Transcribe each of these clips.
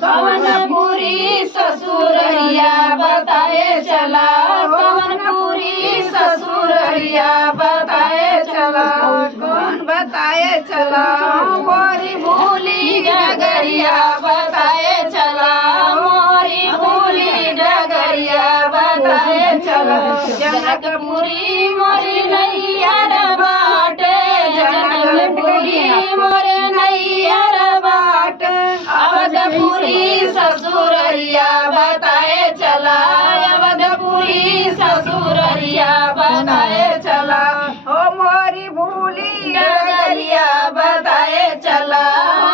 कवन पूरी ससुररिया बताए चला, कवन पूरी ससुररिया बताए चला, कौन बताए चला मोरी भूली डगरिया बताए चला, मोरी भूली डगरिया बताए चला। जनकपुरी मोरी नैयर बाटे, जनकपुरी मोरे नैयर बाटे, अवधपुरी ससुररिया बताए चला, अवधपुरी ससुररिया बताए चला, ओ मोरी भूली डगरिया बताए चला,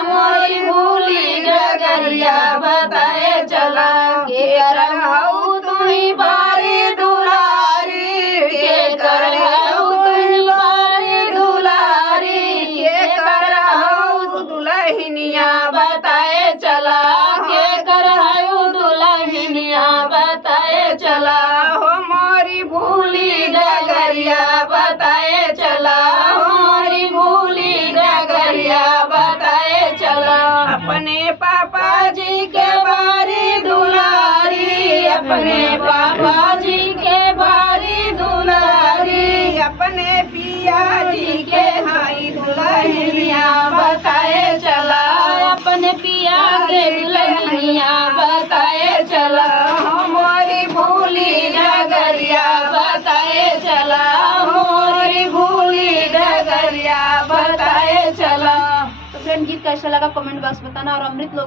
मोरी भूली डगरिया बताए चला। के करहु तुही बारी दुलारी, के करहु तुही बारी दुलारी, के करहु दुल्हनिया बताए चला, के करहु दुल्हनिया बताए चला, हो मोरी भूली डगरिया बताए चला, मोरी भूली डगरिया बताए चला। अपने पापा जी के बारी दुलारी, अपने पापा जी के बारी दुलारी, अपने पिया जी के हाई दुल्हनिया बताए चला, अपने पिया के दुल्हनिया बताए चला, मोरी भूली डगरिया बताए चला, मोरी भूली डगरिया बताए चला। तो फ्रेंड, गीत कैसा लगा कमेंट बॉक्स बताना और अमृत लोग